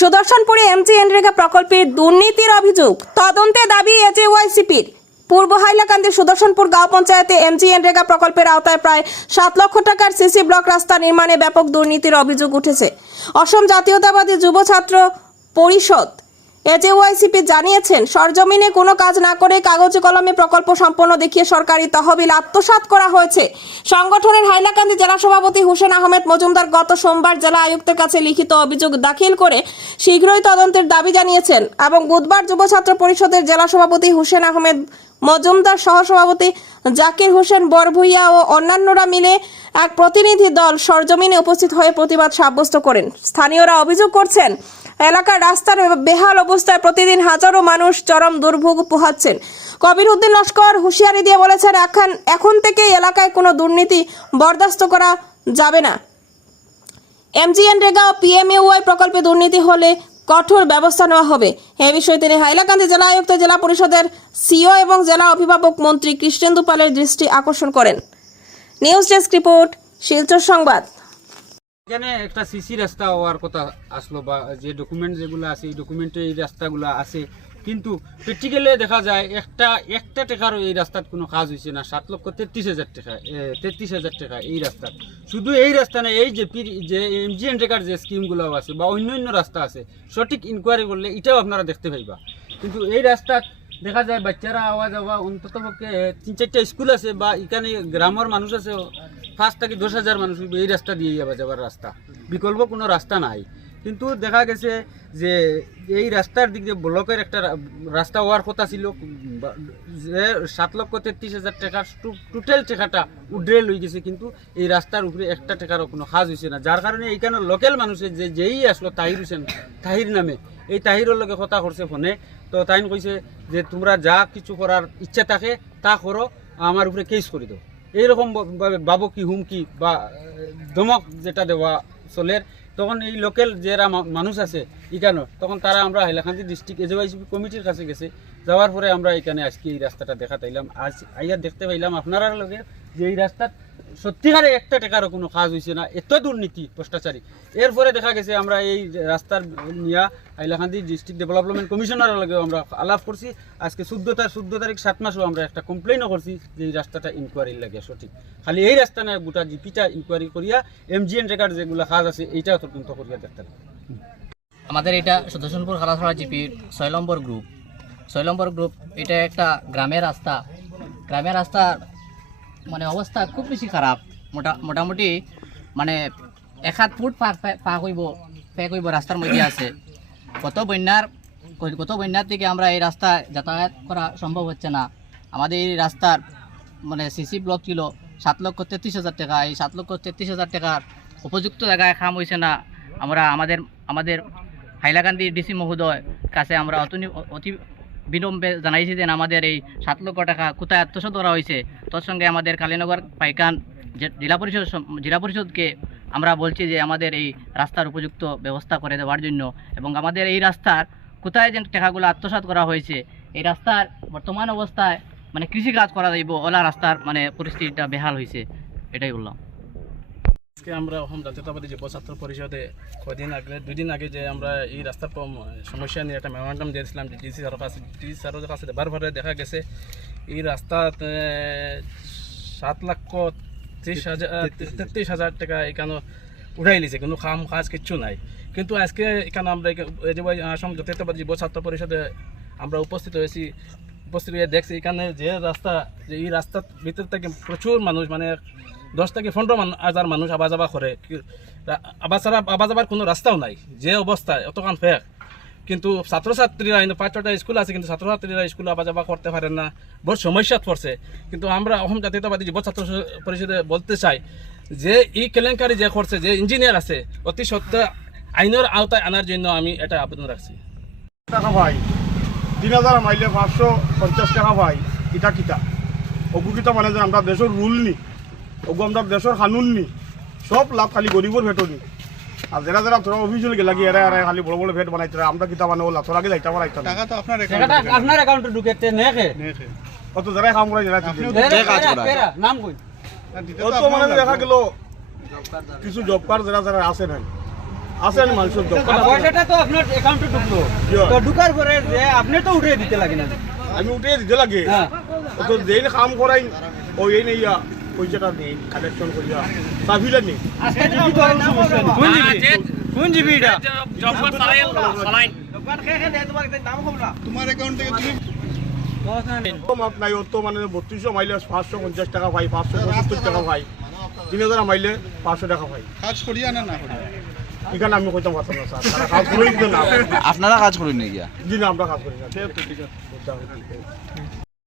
সুদর্শনপুরে এমজিএনরেগা প্রকল্পের দুর্নীতির অভিযোগ তদন্তে দাবি এজেওয়াইসিপির। পূর্ব হাইলাকান্দি সুদর্শনপুর গাঁও পঞ্চায়েতে এমজিএনরেগা প্রকল্পের আওতায় প্রায় 7 লক্ষ টাকার সিসি ব্লক রাস্তা নির্মাণে ব্যাপক দুর্নীতির অভিযোগ উঠেছে। অসম জাতীয়তাবাদী যুব ছাত্র পরিষদ এজেওয়াইসিপি জানিয়েছেন, সরজমিনে কোনো কাজ না করে কাগজে কলমে প্রকল্প সম্পন্ন দেখিয়ে সরকারি তহবিল আত্মসাৎ করা হয়েছে। সংগঠনের হাইলাকান্দি জেলা সভাপতি হুসেন আহমেদ মজুমদার গত সোমবার জেলা আয়ুক্তের কাছে লিখিত অভিযোগ দাখিল করে শীঘ্রই তদন্তের দাবি জানিয়েছেন এবং বুধবার যুব ছাত্র পরিষদের জেলা সভাপতি হুসেন আহমেদ মজুমদার, সহসভাপতি জাকির হোসেন বরভুইয়া ও অন্যান্যরা মিলে এক প্রতিনিধি দল সরজমিনে উপস্থিত হয়ে প্রতিবাদ সাব্যস্ত করেন। স্থানীয়রা অভিযোগ করছেন, এলাকার রাস্তার বেহাল অবস্থায় প্রতিদিন হাজারো মানুষ চরম দুর্ভোগ পোহাচ্ছেন। কবির উদ্দিন লস্কর হুঁশিয়ারি দিয়ে বলেছেন, এখন থেকে এলাকায় কোনো দুর্নীতি বরদাস্ত করা যাবে না। এমজিএনরেগা ও পিএমইউআই প্রকল্পে দুর্নীতি হলে কঠোর ব্যবস্থা নেওয়া হবে। এই বিষয়ে তিনি হাইলাকান্দি জেলা আয়ুক্ত, জেলা পরিষদের সিও এবং জেলা অভিভাবক মন্ত্রী কৃষ্ণেন্দু পালের দৃষ্টি আকর্ষণ করেন। নিউজ ডেস্ক রিপোর্ট, শিলচর সংবাদ। এখানে একটা সিসি রাস্তা হওয়ার কথা আসলো, বা যে ডকুমেন্ট যেগুলো আছে এই ডকুমেন্টে এই রাস্তাগুলো আছে, কিন্তু প্র্যাকটিক্যালি দেখা যায় একটা টাকারও এই রাস্তার কোনো কাজ হয়েছে না। 7,33,000 টাকা 33,000 টাকা এই রাস্তার। শুধু এই রাস্তা না, এই যে এমজিএনরেগার যে স্কিমগুলো আছে বা অন্য রাস্তা আছে, সঠিক ইনকোয়ারি করলে এটাও আপনারা দেখতে পাইবা। কিন্তু এই রাস্তা দেখা যায় বাচ্চারা আওয়া যাওয়া, অন্তত পক্ষে 3-4টা স্কুল আছে বা এখানে গ্রামের মানুষ আছে 5 থেকে 10,000 মানুষ এই রাস্তা দিয়ে যাবার রাস্তা, বিকল্প কোনো রাস্তা নাই। কিন্তু দেখা গেছে যে এই রাস্তার দিক দিয়ে ব্লকের একটা রাস্তা হওয়ার কথা ছিল, যে 7,33,000 টাকার টোটাল টাকাটা উড্রে লই গেছে, কিন্তু এই রাস্তার উপরে একটা টাকারও কোনো কাজ হয়েছে না। যার কারণে এইখানে লোকাল মানুষের যেই আসলো তাহির হোসেন, তাহির নামে, এই তাহিরের লগে কথা করছে ফোনে। তো তাই কইছে যে তোমরা যা কিছু করার ইচ্ছা থাকে তা করো, আমার উপরে কেস করে দাও। এইরকম ভাবে কি হুমকি বা ধমক যেটা দেওয়া চলের। তখন এই লোকাল যারা মানুষ আছে এখানে, তখন তারা আমরা হাইলাকান্দি ডিস্ট্রিক্ট এজেওয়াইসিপি কমিটির কাছে গেছে। যাওয়ার পরে আমরা এখানে আজকে এই রাস্তাটা দেখা পাইলাম। আজ আইয়া দেখতে পাইলাম আপনারা লগে যে এই রাস্তার সত্যিকারে একটা টাকারও কোনো কাজ হয়েছে না, এত দুর্নীতি ভ্রষ্টাচারী। এরপরে দেখা গেছে আমরা এই রাস্তার নিয়ে হাইলাকান্দি ডিস্ট্রিক্ট ডেভেলপমেন্ট কমিশনারের লগেও আমরা আলাপ করছি। আজকে 14 তারিখ 7 মাসও আমরা একটা কমপ্লেনও করছি যে এই রাস্তাটা ইনকোয়ারির লাগে সঠিক। খালি এই রাস্তা না, গোটা জিপিটা ইনকোয়ারি করিয়া এমজিএনরেগার যেগুলো কাজ আছে এইটাও তদন্ত করিয়া দেখতে হবে। আমাদের এটা সুদর্শনপুর খালাসড়া জিপির 6 নম্বর গ্রুপ। এটা একটা গ্রামের রাস্তার মানে অবস্থা খুব বেশি খারাপ। মোটামুটি মানে 1 ফুট পাক হইব রাস্তার মধ্যে আছে। কত বন্যার থেকে আমরা এই রাস্তা যাতায়াত করা সম্ভব হচ্ছে না। আমাদের এই রাস্তার মানে সিসি ব্লক ছিল 7,33,000 টাকা। এই 7,33,000 টাকার উপযুক্ত জায়গায় কাম হয়েছে না। আমরা আমাদের হাইলাকান্দি ডিসি মহোদয় কাছে আমরা অতি বিলম্বে জানাইছি যে আমাদের এই 7 লক্ষ টাকা কোথায় আত্মসাৎ করা হয়েছে। তোর সঙ্গে আমাদের কালীনগর পাইকান জেলা পরিষদকে আমরা বলছি যে আমাদের এই রাস্তার উপযুক্ত ব্যবস্থা করে দেওয়ার জন্য, এবং আমাদের এই রাস্তার কোথায় যে টাকাগুলো আত্মসাৎ করা হয়েছে, এই রাস্তার বর্তমান অবস্থায় মানে কৃষিকাজ করা যাইব, ওলা রাস্তার মানে পরিস্থিতিটা বেহাল হয়েছে, এটাই বললাম। আজকে আমরা অসম জাতীয়তাবাদী যুব ছাত্র পরিষদে 2 দিন আগে যে আমরা এই রাস্তার সমস্যা নিয়ে একটা মেমোরান্ডাম দিয়েছিলাম ডিসি স্যারের কাছে। বারবারে দেখা গেছে এই রাস্তা 7,33,000 টাকা এখানে উঠাই লিছে, কিন্তু কাজ কিচ্ছু নাই। কিন্তু আজকে এখানে আমরা অসম জাতীয়তাবাদী যুব ছাত্র পরিষদে আমরা উপস্থিত হয়ে দেখছি এখানে যে রাস্তা, যে এই রাস্তার ভিতর থেকে প্রচুর মানুষ, মানে 10 থেকে 15,000 মানুষ আবা যাবা করে। আবা যাবার কোনো রাস্তাও নাই, যে অবস্থায় অতখান ফেক। কিন্তু ছাত্রছাত্রীরা 5-6টা স্কুল আছে, কিন্তু ছাত্রছাত্রীরা স্কুলে আবা যাবা করতে পারেন না, বড় সমস্যা পড়ছে। কিন্তু আমরা অসম জাতীয়তাবাদী যুব ছাত্র পরিষদে বলতে চাই যে এই কেলেঙ্কারি যে করছে, যে ইঞ্জিনিয়ার আছে, অতি সত্ত্বে আইনের আওতায় আনার জন্য আমি এটা আবেদন রাখছি। টাকা ভাই 3,000 মাইলে 550 টাকা ভাই, কিতা অগুকিতা মানে যে আমরা দেশের রুল নি, ওগু আমরা দেশের কানুন নি, সব লাভ খালি গরিবর ভেটর নি। আর যারা তোরা অফিসিয়াল গেলাগি এরা খালি বড় বড় ভেট বানাইতে, আমরা কিতা বানাবো তোরা আগে যাইতে পারাইতাম। টাকা তো আপনার অ্যাকাউন্টে ঢুকেতে নেকে কত যারা কাম করে যারা নাম কই কত মানে দেখা গেল কিছু জব কার্ড যারা আছে নাই, আছেন মানুষের দরকার আছে। পয়সাটা তো আপনার অ্যাকাউন্টে ঢুকলো জি। তো ঢুকার পরে যে আপনি তো উঠে দিতে লাগে না আমি উঠে দিতে লাগে হ্যাঁ। ও তো যেই কাম করাই ও এই নেই পয়সাটা নেই কালেকশন করিয়া তাহলে নেই আজকে জিবি তো আর সমস্যা নেই কোন জিবি এটা মাপ নাই ও তো মানে 3200 মাইলে 550 টাকা পাই 570 টাকা পাই 3000 মাইলে 500 টাকা পাই কাজ করিয়া না না করিয়া এখানে আমি কইতাম পারতাম না স্যার তারা কাজ করেই দিতে না আপনারা কাজ করেন নাকি জি না আমরা কাজ করি না ঠিক আছে